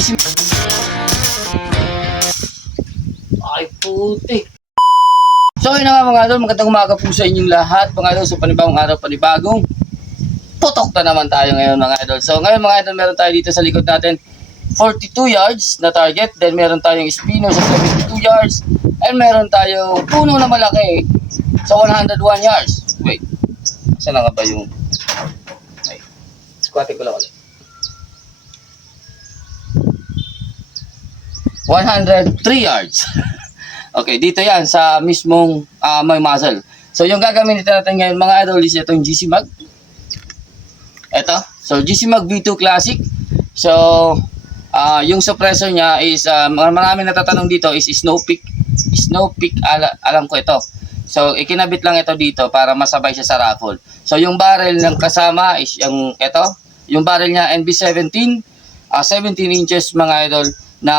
GC... Ay, puti. So, yun na nga mga idol, magandang umaga po sa inyong lahat mga idol. So, panibagong araw, panibagong putok na naman tayo ngayon mga idol. So, ngayon mga idol, meron tayo dito sa likod natin 42 yards na target. Then, meron tayong spinner sa 72 yards. And meron tayong puno na malaki sa 101 yards. Wait, saan na nga ba yung... Wait, squatting ko lang ulit. 103 yards. Okay, dito yan sa mismong may muzzle. So, yung gagamitin natin ngayon mga idol is itong GC Mag. Ito. So, GC Mag V2 Classic. So, yung suppressor niya is, marami natatanong dito is Snow Peak. Snow Peak, alam ko ito. So, ikinabit lang ito dito para masabay siya sa raffle. So, yung barrel ng kasama is yung ito. Yung barrel niya NB17, 17 inches mga idol, na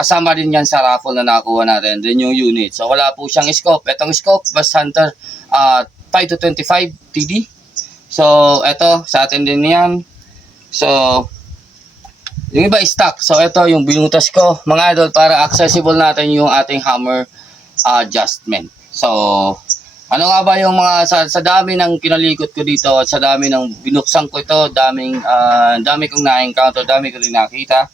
kasama din yan sa raffle na nakakuha natin. Then yung unit. So, wala po siyang scope. Itong scope, Bass Hunter 5 to 25 TD. So, ito, sa atin din yan. So, yung iba stock. So, ito yung binutas ko, mga idol, para accessible natin yung ating hammer adjustment. So, ano nga ba yung mga, sa dami ng kinalikot ko dito, at sa dami ng binuksan ko ito, dami kong na-encounter, dami ko rin nakita.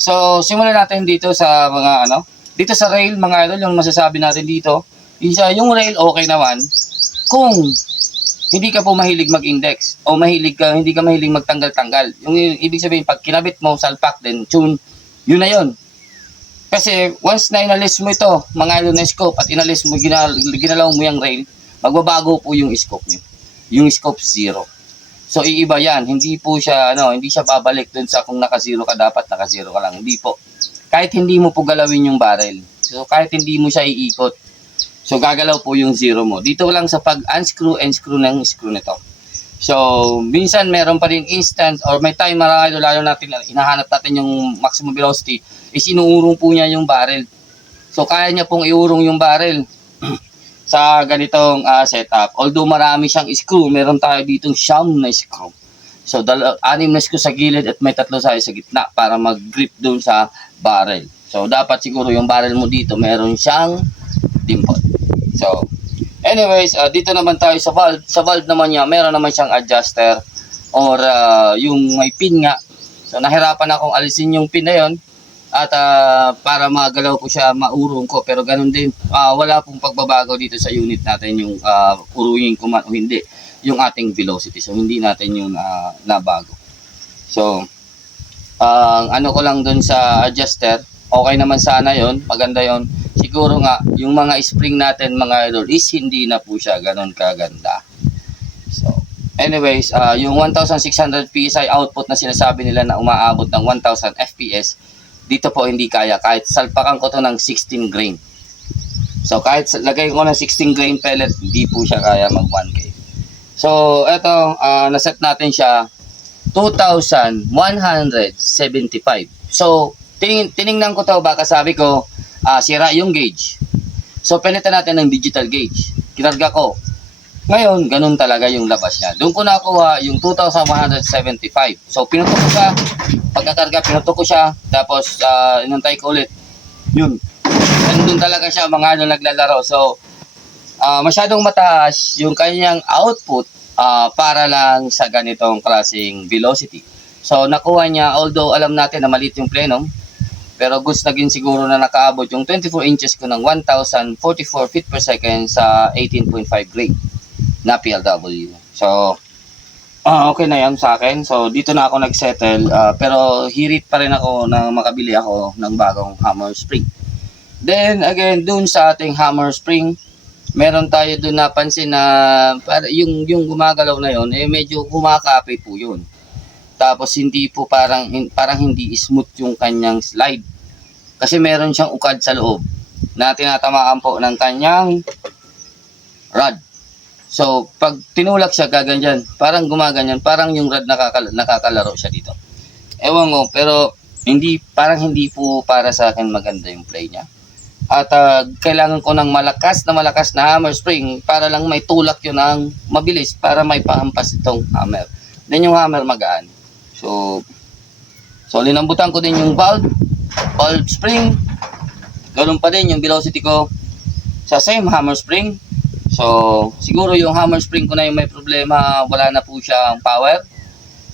So, simulan natin dito sa mga dito sa rail mga idol, yung masasabi natin dito, yung rail okay naman kung hindi ka po mahilig mag-index o hindi ka mahilig magtanggal-tanggal. Yung ibig sabihin, pag kinabit mo, salpak, then tune, yun na yun. Kasi once na inalis mo ito, mga idol na scope, at inalis mo, ginalaw mo yung rail, magbabago po yung scope nyo. Yung scope 0. So, iiba yan. Hindi po siya, hindi siya babalik dun sa kung naka-0 ka, dapat naka-0 ka lang. Hindi po. Kahit hindi mo po galawin yung barrel. So, kahit hindi mo siya iikot. So, gagalaw po yung 0 mo. Dito lang sa pag-unscrew and screw ng screw nito. So, minsan meron pa rin instance or may time marami, lalo natin, hinahanap natin yung maximum velocity, is inuurong po niya yung barrel. So, kaya niya pong iurong yung barrel sa ganitong setup. Although marami siyang screw, meron tayo ditong siyam na screw. So, 6 na screw sa gilid at may 3 sa gitna para mag-grip doon sa barrel. So, dapat siguro yung barrel mo dito, meron siyang dimple. So, anyways, dito naman tayo sa valve. Sa valve naman niya, meron naman siyang adjuster or yung may pin nga. So, nahirapan akong alisin yung pin na yun. At para magalaw ko siya, maurong ko. Pero ganun din, wala pong pagbabago dito sa unit natin yung uruhin ko man o hindi yung ating velocity. So, hindi natin yung nabago. So, ano ko lang dun sa adjuster, okay naman sana yon, maganda yon. Siguro nga, yung mga spring natin mga idol is hindi na po siya ganun kaganda. So, anyways, yung 1,600 PSI output na sinasabi nila na umaabot ng 1,000 FPS, dito po hindi kaya. Kahit salpakan ko to ng 16 grain. So, kahit lagay ko ng 16 grain pellet, hindi po siya kaya mag 1K. So, eto, naset natin siya 2,175. So, tiningnan ko to, baka sabi ko, sira yung gauge. So, palitan natin ng digital gauge. Kinarga ko. Ngayon, ganun talaga yung labas niya. Doon ko nakuha yung 2,175. So, pinutok ko siya. Pagkakarga, pinutok ko siya. Tapos, inantay ko ulit. Yun. Nandun talaga siya, mga naglalaro. So, masyadong mataas yung kanyang output para lang sa ganitong klaseng velocity. So, nakuha niya, although alam natin na maliit yung plenum, pero goods na din siguro na nakaabot yung 24 inches ko ng 1,044 feet per second sa 18.5 grade na PLW. So, okay na yan sa akin. So, dito na ako nagsettle. Pero hirit pa rin ako na makabili ako ng bagong hammer spring. Then, again, dun sa ating hammer spring, meron tayo dun napansin na yung gumagalaw na yon, medyo kumakapit po yun. Tapos, hindi po parang hindi smooth yung kanyang slide. Kasi meron siyang ukad sa loob na tinatamaan po ng kanyang rod. So, pag tinulak siya, gaganyan. Parang gumaganyan. Parang yung rod nakakalaro siya dito. Ewan ko, pero parang hindi po para sa akin maganda yung play niya. At kailangan ko ng malakas na hammer spring para lang may tulak yun ng mabilis para may pahampas itong hammer. Then yung hammer magaan. So, So, linambutan ko din yung valve spring. Ganun pa din yung velocity ko sa same hammer spring. So, siguro yung hammer spring ko na yung may problema, wala na po siyang power.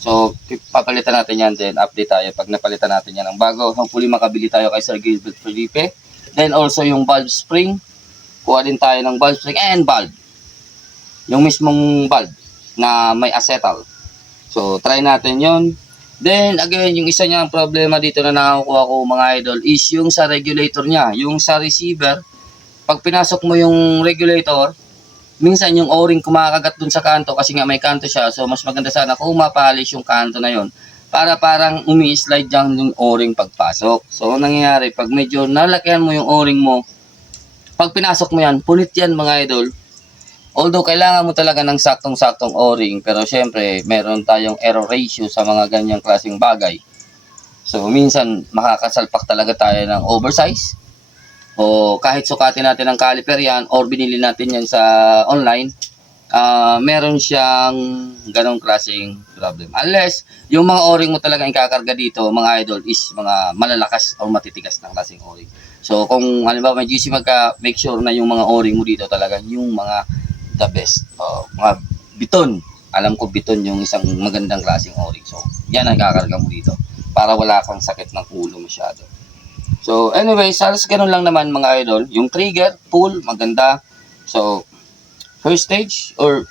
So, papalitan natin yan, then update tayo pag napalitan natin yan ng bago. Hopefully, makabili tayo kay Sir Gilbert Felipe. Then, also yung valve spring. Kuha din tayo ng valve spring and valve. Yung mismong valve na may acetal. So, try natin yon. Then, again, yung isa niyang problema dito na nakakuha ko mga idol is yung sa regulator niya. Yung sa receiver, pag pinasok mo yung regulator, minsan yung o-ring kumakagat dun sa kanto kasi nga may kanto siya. So, mas maganda sana kung mapalis yung kanto na yon para parang umi-slide dyan yung o-ring pagpasok. So, nangyayari, pag medyo nalakihan mo yung o-ring mo, pag pinasok mo yan, punit yan mga idol. Although, kailangan mo talaga ng saktong-saktong o-ring, pero syempre, meron tayong error ratio sa mga ganyang klaseng bagay. So, minsan, makakasalpak talaga tayo ng oversize. O kahit sukatin natin ng caliper yan, or binili natin yan sa online, meron siyang ganong klaseng problem. Unless, yung mga o-ring mo talaga ikakarga dito, mga idol, is mga malalakas o matitigas na klaseng o-ring. So, kung halimbawa may GC magka, make sure na yung mga o-ring mo dito talaga yung mga the best. Mga biton. Alam ko biton yung isang magandang klaseng o-ring. So, yan ang kakarga mo dito. Para wala kang sakit ng ulo masyado. So, anyway, salas ganun lang naman mga idol. Yung trigger, pull, maganda. So, first stage or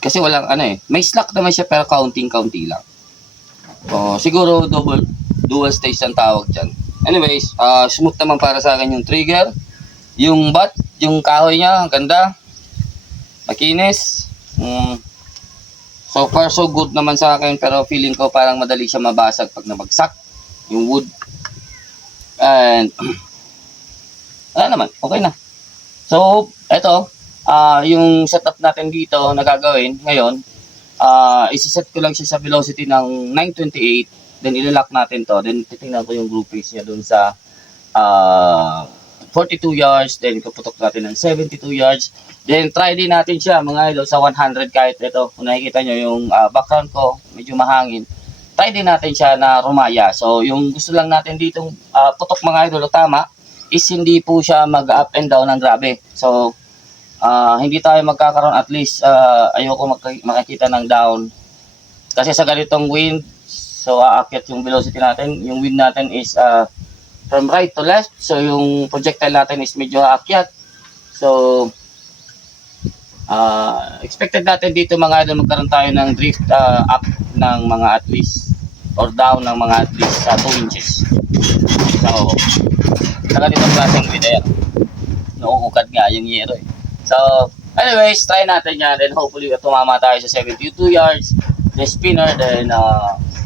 kasi walang may slack naman siya pero counting-county lang. So, siguro dual stage ang tawag dyan. Anyways, smooth naman para sa akin yung trigger. Yung butt, yung kahoy niya, ganda. Makinis. So far so good naman sa akin pero feeling ko parang madali siya mabasag pag nabagsak yung wood. And wala naman, okay na. So, eto, yung setup natin dito na gagawin ngayon, isiset ko lang siya sa velocity ng 928, then ilalock natin to, then titingnan ko yung groupings niya dun sa 42 yards, then puputok natin ng 72 yards. Then try din natin siya mga idol sa 100 kahit ito. Kung nakikita nyo yung background ko, medyo mahangin. Try din natin siya na rumaya. So yung gusto lang natin ditong putok mga idol o tama is hindi po siya mag-up and down ng grabe. So hindi tayo magkakaroon at least ayoko makikita ng down. Kasi sa ganitong wind, so aakyat yung velocity natin. Yung wind natin is from right to left. So, yung projectile natin is medyo aakyat. So, expected natin dito mga idol magkaroon tayo ng drift up ng mga at least or down ng mga at least 2 inches. So, sa ganitong klaseng wind ayan. Nauukad nga yung yero eh. So, anyways, try natin yan. Then, hopefully, tumama tayo sa 72 yards. The spinner, then,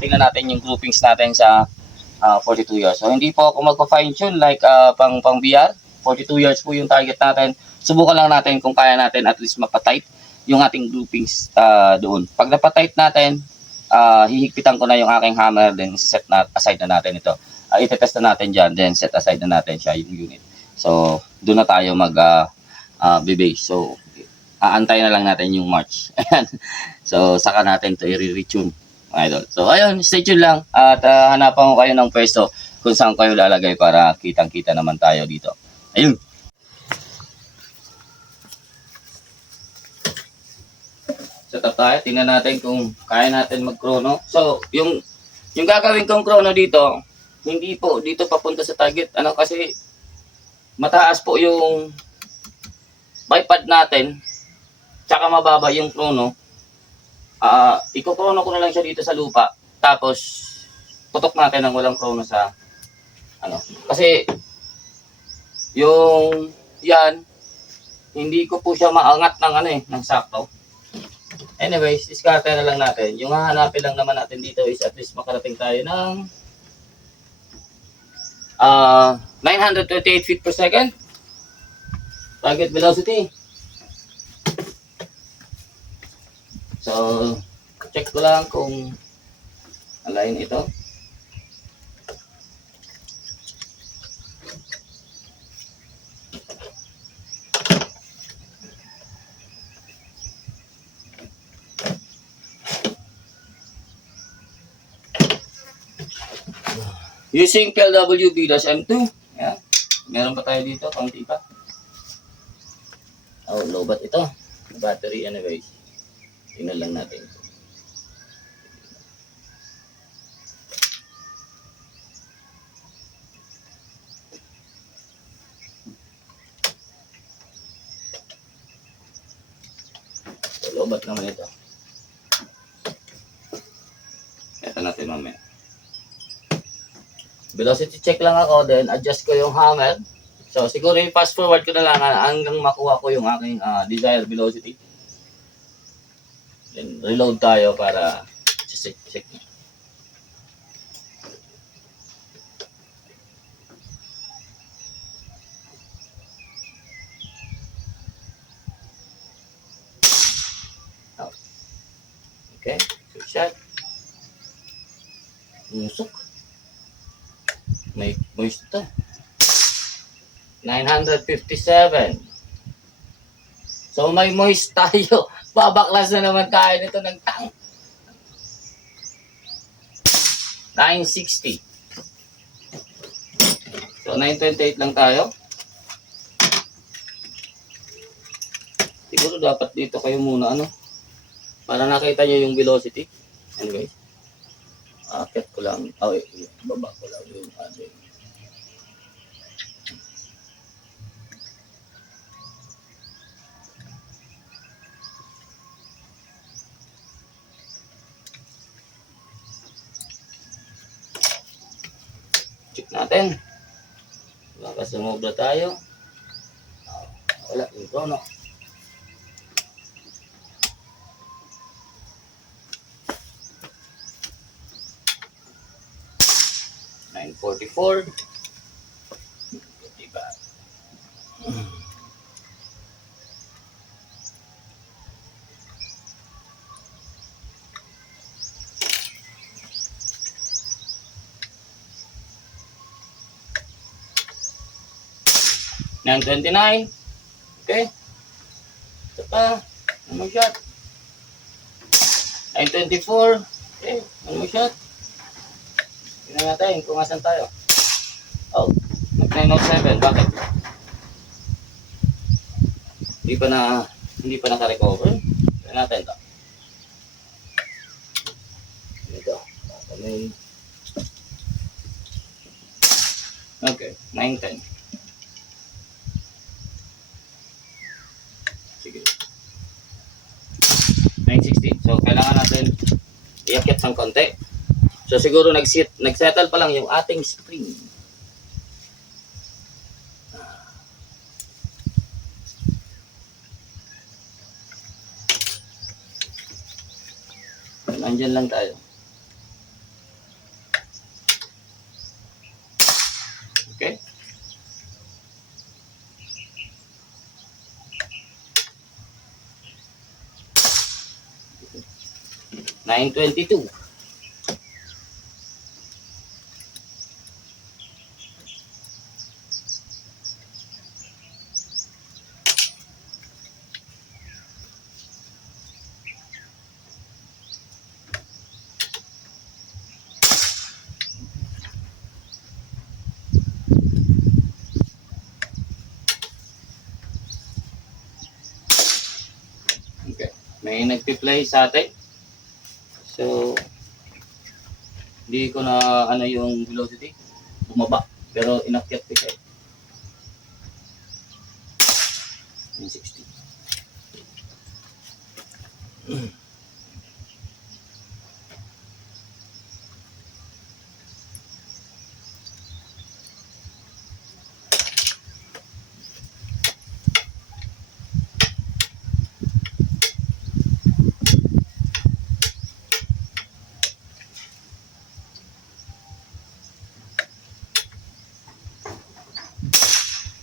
tingnan natin yung groupings natin sa 42 yards. So, hindi po ako magpa-fine tune like pang BR. 42 yards po yung target natin. Subukan lang natin kung kaya natin at least mapatight yung ating groupings doon. Pag napatight natin, hihigpitan ko na yung aking hammer, then set na aside na natin ito. Itetest na natin dyan, then set aside na natin siya yung unit. So, doon na tayo mag-base. So, aantay na lang natin yung March. So, saka natin ito i-retune. Idol. So, ayun, stay tuned lang at hanapan ko kayo ng pwesto kung saan kayo lalagay para kitang-kita naman tayo dito. Ayun. Setup tayo. Tingnan natin kung kaya natin mag-chrono. So, yung gagawin kong chrono dito, hindi po dito papunta sa target. Kasi mataas po yung bipod natin tsaka mababa yung chrono. Iko-chrono ko na lang siya dito sa lupa. Tapos, putok natin ng walang chrono sa Kasi, yung yan, hindi ko po siya maangat ng ng sakto. Anyways, discarte na lang natin. Yung hahanapin lang naman natin dito is at least makarating tayo ng 928 feet per second. Target velocity. So, check ko lang kung align ito. Using PLWB-M2. Ayan. Meron pa tayo dito, kaunti pa. Oh, lobat ito. Battery anyway. Tingnan lang natin. So, lobat naman ito. Ito natin mamaya. Velocity check lang ako, then adjust ko yung hammer. So siguro yung fast forward ko na lang hanggang makuha ko yung aking desired velocity. Then reload tayo para check. Okay, good shot. Musok. May moist to. 957. So may moist tayo. Babaklas na naman tayo nito ng tank. 960. So 928 lang tayo. Siguro dapat dito kayo muna para nakita nyo yung velocity. Anyway. Akit ko lang. Baba ko lang yung ating. Check natin. Baka sumobra tayo. Wala, yung chrono. $944. Diba? $929. Okay. Ito pa. One more shot. $924. Okay. One more shot. Tingnan natin kung asan tayo. Oh, $907. Bakit? Hindi pa naka-recover. Tingnan natin ito. Ito. Okay, 910. Sige. 916. So, kailangan natin iakit ng konti. So, siguro nagsettle pa lang yung ating spring. Nandyan lang tayo. Okay. $922. Okay. May nagpi-play sa atin. So, hindi ko na yung velocity. Bumaba. Pero inakyat ko siya. 960.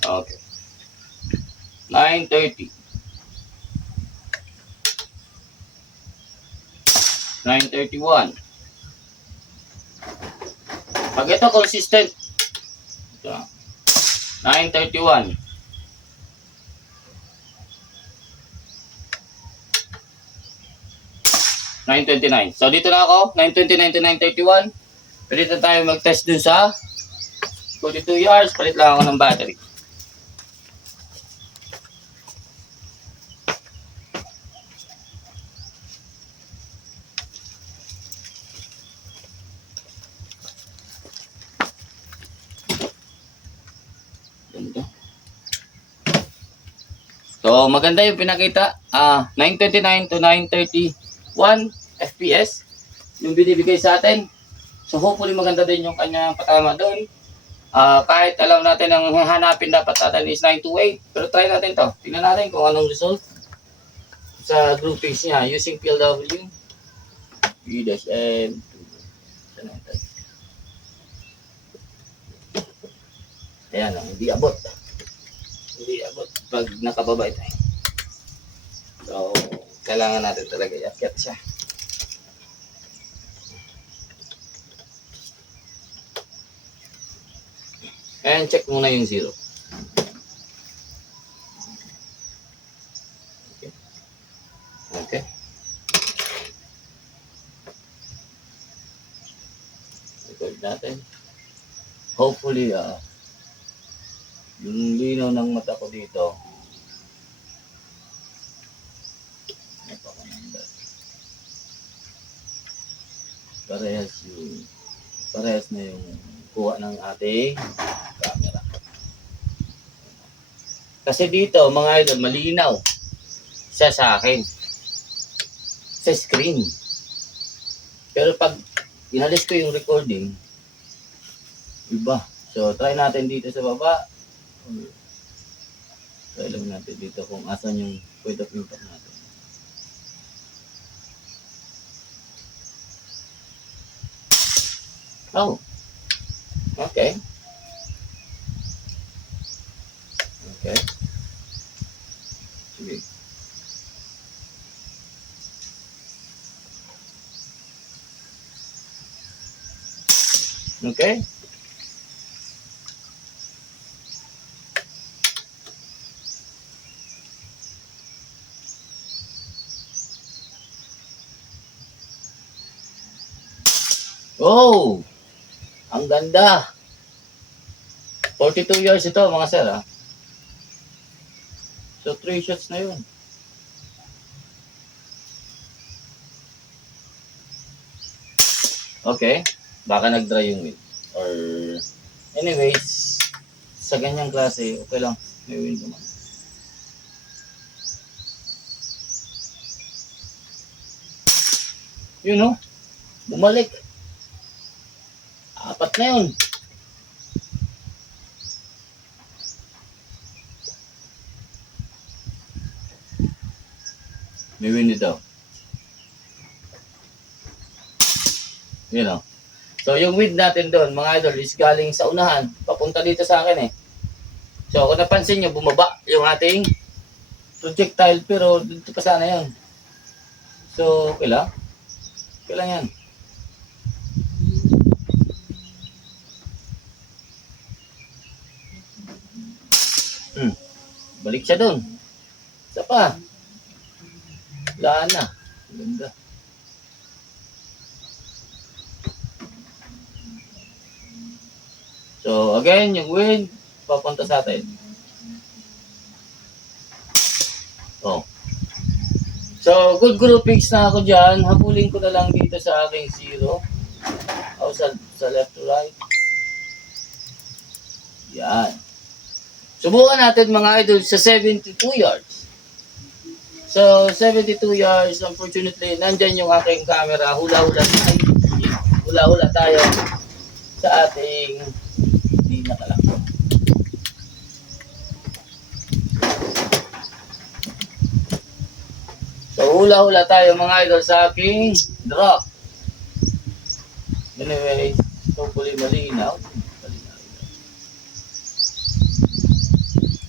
Okay. 930. 931. Pag ito consistent. Ito. 931. 929. So dito na ako, 929 to 931. Pwede na tayo mag-test dun sa 42 yards. Palit lang ako ng battery. So, maganda yung pinakita. 929 to 931 FPS yung binibigay sa atin. So, hopefully maganda din yung kanyang patama doon. Kahit alam natin ang hanapin dapat natin is 928. Pero try natin to. Tingnan natin kung anong result sa groupings niya using PLW. E-M. Ayan, hindi abot. Hindi abot pag nakababa ito. So, kailangan natin talaga i-akyat siya. And check muna yung zero. Okay. Okay. Record natin. Hopefully, yung linaw ng mata ko dito. Parehas na yung kuha ng ating camera. Kasi dito, mga idol, malinaw siya sa akin. Sa screen. Pero pag inalis ko yung recording, iba. So, try natin dito sa baba. Try lang natin dito kung asan yung point of impact natin. Oh. Okay. Okay. Sige. Okay. Oh! Ang ganda! 42 yards ito mga sir ha. So 3 shots na yun. Okay. Baka nag-dry yung wind. Or anyways, sa ganyang klase, okay lang. May wind naman. You know, bumalik. 4 na yun. May wind dito. You know. So, yung wind natin doon, mga idol, is galing sa unahan. Papunta dito sa akin eh. So, kung napansin nyo, bumaba yung ating projectile, pero dito pa sana yun. So, okay lang. Okay lang yan. Balik siya doon. Isa pa. Wala na. Ganda. So, again, yung wind, papunta sa atin. Oh. So, good groupings na ako dyan. Habulin ko na lang dito sa aking zero. O, sa left to right. Yan. Subukan natin mga idol sa 72 yards. So, 72 yards, unfortunately, nandyan yung aking camera. Hula-hula tayo sa ating nakalakot. So, hula-hula tayo mga idol sa aking drop. Anyway, hopefully malinaw.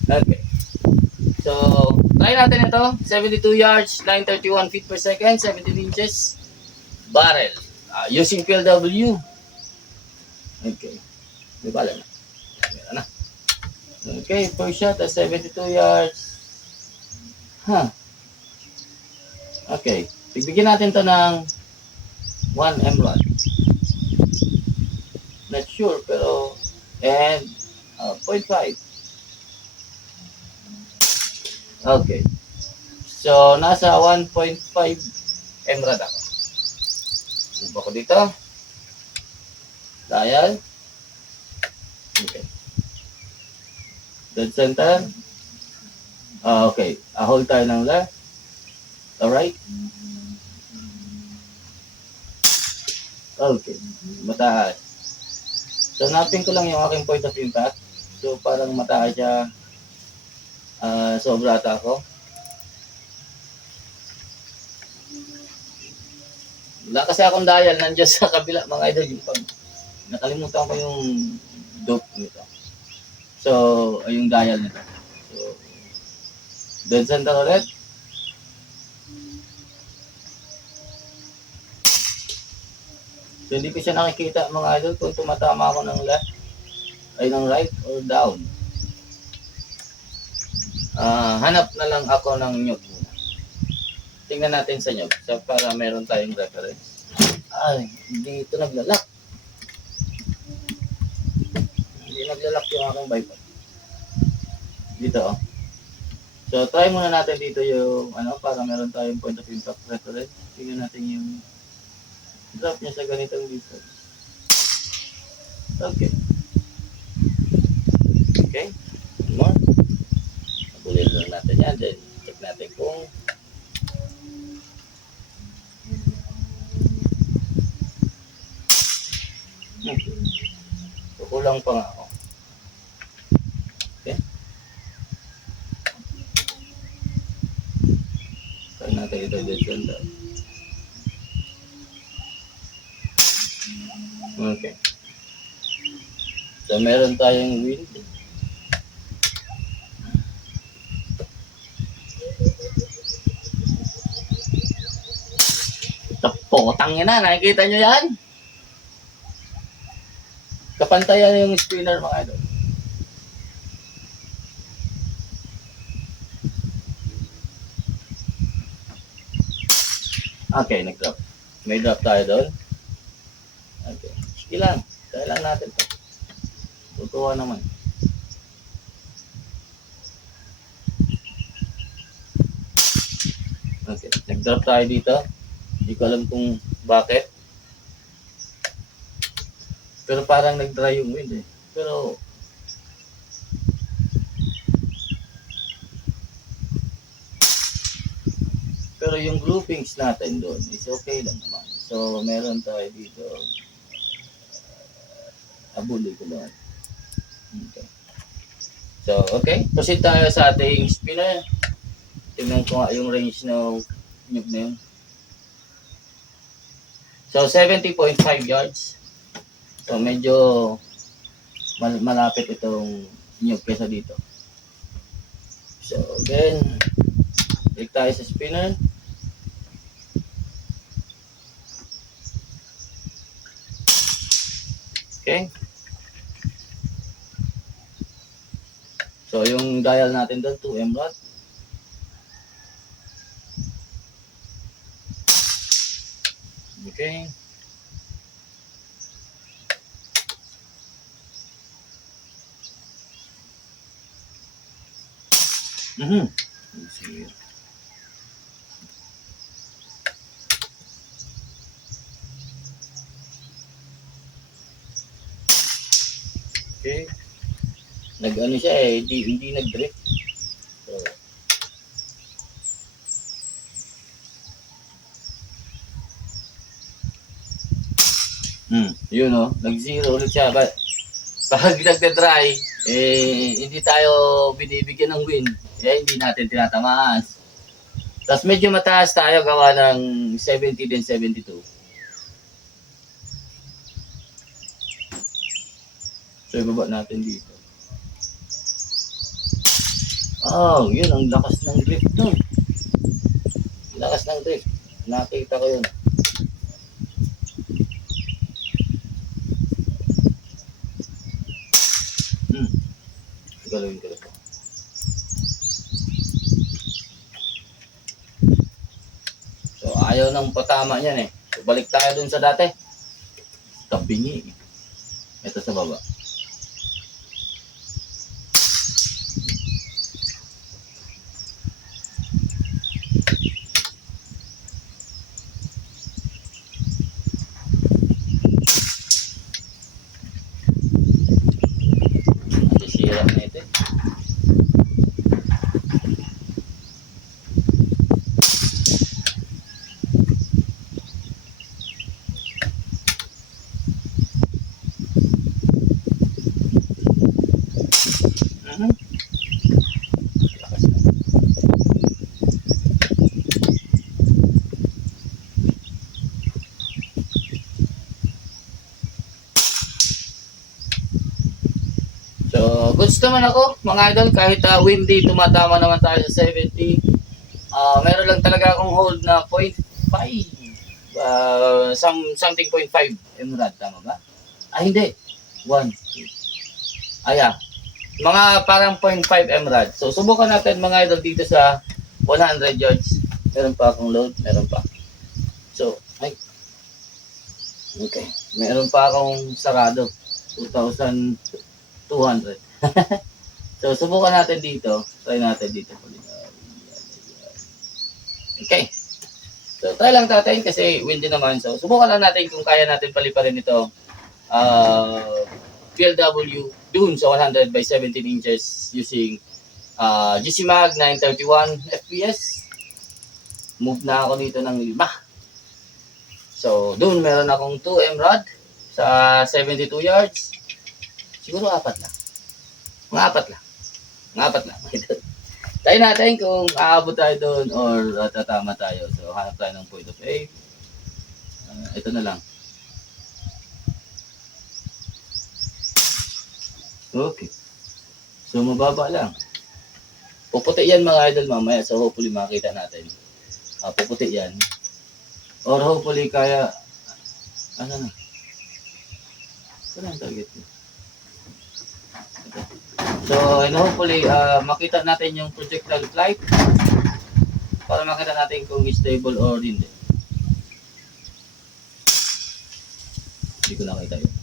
Okay. So, try natin ito. 72 yards, 931 feet per second, 17 inches barrel. Using PLW. Okay. May bala na. Meron na. Okay, first shot at 72 yards. Okay. Bigyan natin to ng 1 M rod. Not sure, pero, and, 0.5. Okay. So, nasa 1.5 emerald ako. Move ako dito. Dial. Okay. Dead center. Okay. Hold tayo ng left. Alright. Okay. Mataas. So, napin ko lang yung aking point of impact. So, parang mataas siya. Sobra ata ako. Wala kasi akong dial. Nandiyan sa kabila, mga idol. Yung pag nakalimutan ko yung dope nito. So, yung dial nito. So, dead center ulit. So, hindi ko siya nakikita, mga idol, kung tumatama ako ng left, ay ng right or down. Hanap na lang ako ng nyug muna. Tingnan natin sa nyug. So, para meron tayong reference. Ay, hindi ito naglalak. Hindi naglalak yung aking bipod. Dito, oh. So, try muna natin dito yung, para meron tayong point of impact reference. Tingnan natin yung drop niya sa ganitong dito. Okay. Okay. One more. Pulin lang natin yan. Then, check natin kung so, kulang pa nga ako. Okay. Try natin ito dyan. Okay. So, meron tayong wind. Tapotang yan na. Nakikita nyo yan? Kapantayan yung spinner, mga idol. Okay, nag-drop. May drop tayo doon. Okay. Sige lang. Kaya lang natin ito. Tutuwa naman. Okay. Nag-drop tayo dito. Hindi ko alam kung bakit. Pero parang nag-dry yung wind eh. Pero yung groupings natin doon is okay lang naman. So, meron tayo dito. Abuli ko lang. Okay. So, okay. Proceed tayo sa ating spinner. Tingnan ko nga yung range ng nyug na yun. So, 70.5 yards. So, medyo malapit itong nyug kesa dito. So, again, click tayo sa spinner. Okay. So, yung dial natin doon, 2 emerald. Okay. See. Okay. Nag-ano siya eh, hindi nag-drift. So, yun o, nag-zero ulit siya. But, pag nagda-dry, hindi tayo binibigyan ng wind. Hindi natin tinatamaan. Tapos medyo mataas tayo, gawa ng 70 din 72. So, ibaba natin dito. Oh, yun, ang lakas ng drift nun. Lakas ng drift. Nakita ko yun. Galawin ko ito. So, ayaw ng patama niyan eh. So, balik tayo dun sa dati. Tabingi. Ito sa baba. Sira na ito. So, goods naman ako, mga idol, kahit windy, tumatama naman tayo sa 70. Meron lang talaga akong hold na 0.5. Something 0.5 emerald, tama ba? Hindi. 1, 2. Mga parang 0.5 emerald. So, subukan natin mga idol dito sa 100 yards. Meron pa akong load, meron pa. So, okay. Meron pa akong sarado. 2,200. So, subukan natin dito. Try natin dito. Okay. So, try lang natin kasi windy naman. So, subukan lang natin kung kaya natin paliparin ito. PLW dun sa 100 by 17 inches using GC Mag 931 FPS. Move na ako dito ng 5. So, dun meron akong 2M rod sa 72 yards. Siguro 4 lang. Mga 4 lang. Mga 4 lang. Try natin kung aabot tayo doon or tatama tayo. So, hanap tayo ng point of aim. Ito na lang. Okay. So, mababa lang. Puputi yan mga idol mamaya. So, hopefully makita natin. Puputi yan. Or hopefully kaya... Ano na? Saan ang target ko? So, and hopefully, makita natin yung projectile flight para makita natin kung stable or hindi. Hindi ko nakita yun.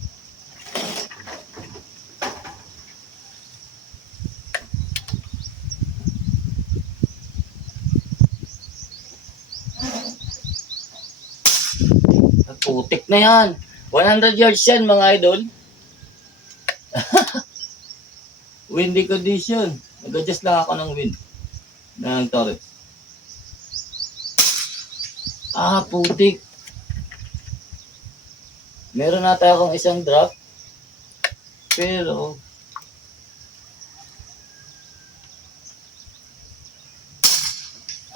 Putik na yan. 100 yards yan mga idol. Windy condition. Nag-adjust lang ako ng wind. Ng torrent. Putik. Meron nata akong isang drop. Pero...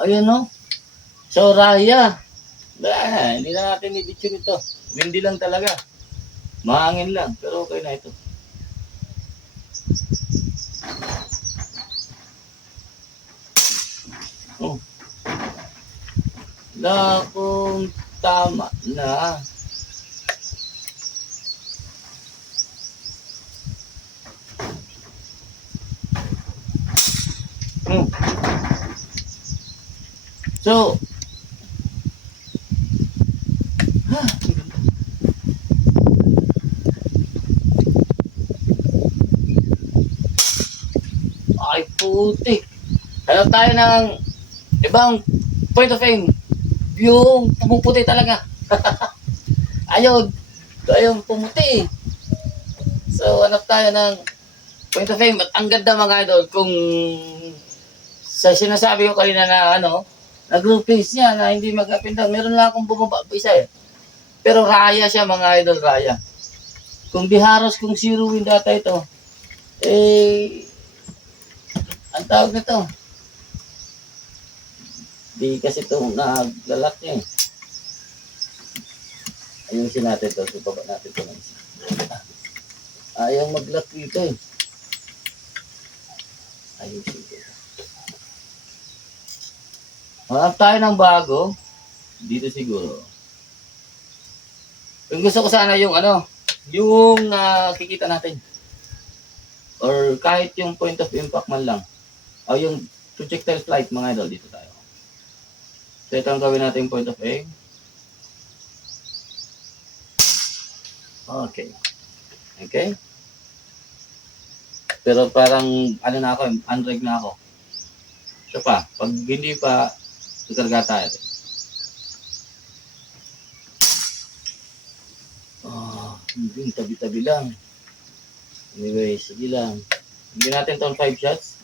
Ayan o. So, Raya. Hindi na natin i-bitch ito. Windy lang talaga. Mahangin lang. Pero okay na ito. Kung tama na. So, ay putik. Hanap tayo ng ibang point of aim. Yung pumuputi talaga. Ayun. Ayun, pumuti. So, hanap tayo ng point of aim. At ang ganda mga idol, kung sa sinasabi ko kanina na na groupings niya na hindi mag-up and down. Meron lang akong bumaba isa eh. Pero Raya siya mga idol, Raya. Kung Biharos, kung zero wind data ito, ang tawag nito, di kasi ito naglalak niya eh. Ayusin natin ito, subaba natin ito ng isa. Ayaw mag-lock dito eh. Ayusin ito. Hanap tayo ng bago. Dito siguro. Yung gusto ko sana yung yung kikita natin. Or kahit yung point of impact man lang. O yung projectile flight mga idol, dito tayo. So ito ang gawin natin point of aim. Okay. Okay? Pero parang, ano na ako, unreg na ako. So pa, pag hindi pa, tutarga tayo. Hindi, tabi-tabi lang. Anyway, sige lang. Hindi natin itong 5 shots.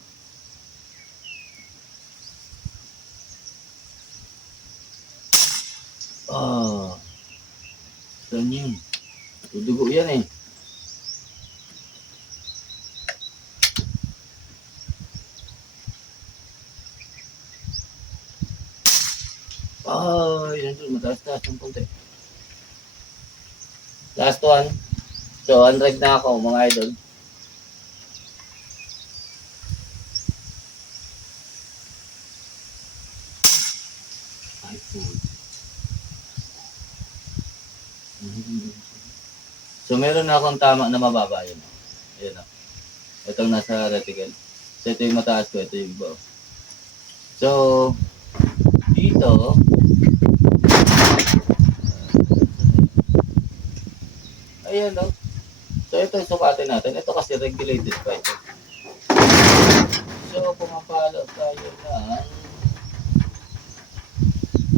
Saan yun? Tudugo yan eh. Nandun, mataas-taas ng konti. Last one. So, unreg na ako, mga idol. Ay, food. So, meron na akong tama na mababa yun. Ayan o. Itong nasa reticle. So, ito yung mataas ko, ito yung iba. So, dito, ayan o. So, ito yung sukatin natin. Ito kasi regulated pa ito. So, pumapalo tayo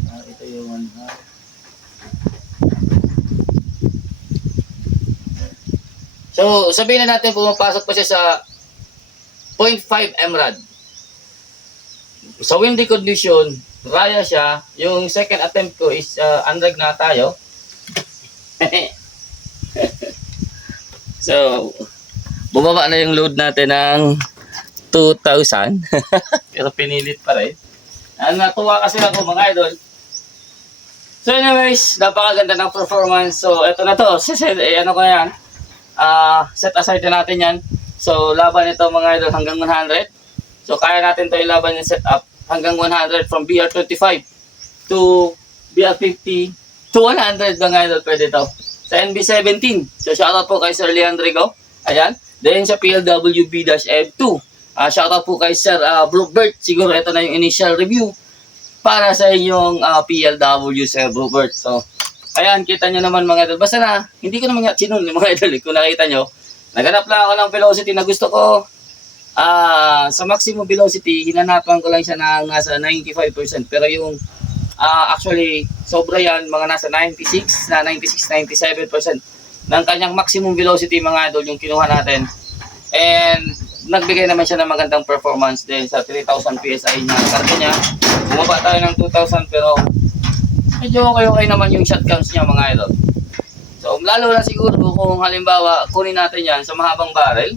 ng ito yung 1/2. So, sabihin na natin pumapasok pa siya sa 0.5 mrad. Sa windy condition, raya siya. Yung second attempt ko is unreg na tayo. So, bumaba na yung load natin ng 2,000. Pero pinilit pa rin. Natuwa kasi ako mga idol. So anyways, napakaganda ng performance. So, eto na to. Ano ko yan? Set aside na natin yan. So, laban ito mga idol hanggang 100. So, kaya natin ito ilaban yung setup hanggang 100 from BR25 to BR50 to 100 mga idol. Pwede ito. Sa NB17. So, shoutout po kay Sir Leandrigo. Ayan. Then, sa PLWB-F2. Shoutout po kay Sir Bluebird. Siguro ito na yung initial review para sa inyong PLW Sir Bluebird. So, ayan, kita nyo naman mga idol. Basta na, hindi ko naman sinun mga idol. Kung nakita nyo, naganap lang ako ng velocity na gusto ko. Sa maximum velocity, hinanapan ko lang siya ng nasa 95%. Pero yung actually, sobra yan, mga nasa 96-97% ng kanyang maximum velocity mga idol yung kinuha natin. And nagbigay naman siya ng magandang performance din sa 3,000 PSI na karga niya. Bumaba tayo ng 2,000 pero medyo okay naman yung shot counts niya mga idol. So lalo na siguro kung halimbawa kunin natin yan sa mahabang barrel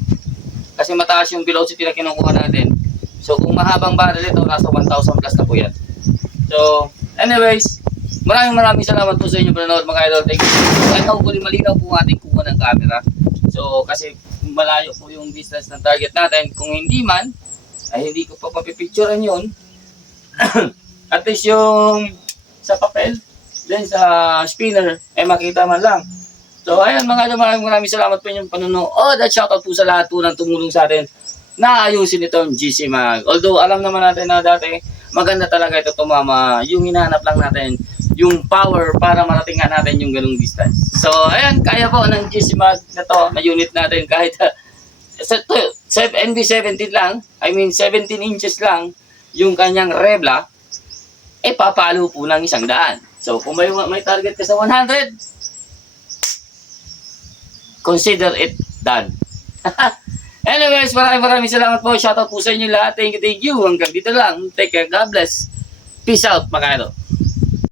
kasi mataas yung velocity na kinukuha natin. So kung mahabang barrel ito nasa 1,000 plus na po yan. So anyways, maraming salamat po sa inyo panonood mga idol. Thank you. I hope malinaw po ating kuha ng camera. So kasi malayo po yung distance ng target natin. Kung hindi man, ay hindi ko pa papipicturean yun. At least yung sa papel, then sa spinner, ay makita man lang. So ayun mga idol, maraming salamat po inyong panonood. At shoutout po sa lahat po ng tumulong sa atin na ayusin itong GC Mag. Although alam naman natin na dati, maganda talaga ito tumama. Yung hinahanap lang natin, yung power para maratingan natin yung ganung distance. So ayan, kaya po ng GC Mag na to, na unit natin kahit NB17 lang, I mean 17 inches lang yung kanyang rebla, papalo po ng 100. So kung may target ka sa 100, consider it done. Anyways, maraming salamat po. Shoutout po sa inyo lahat. Thank you. Hanggang dito lang. Take care. God bless. Peace out, mga idol.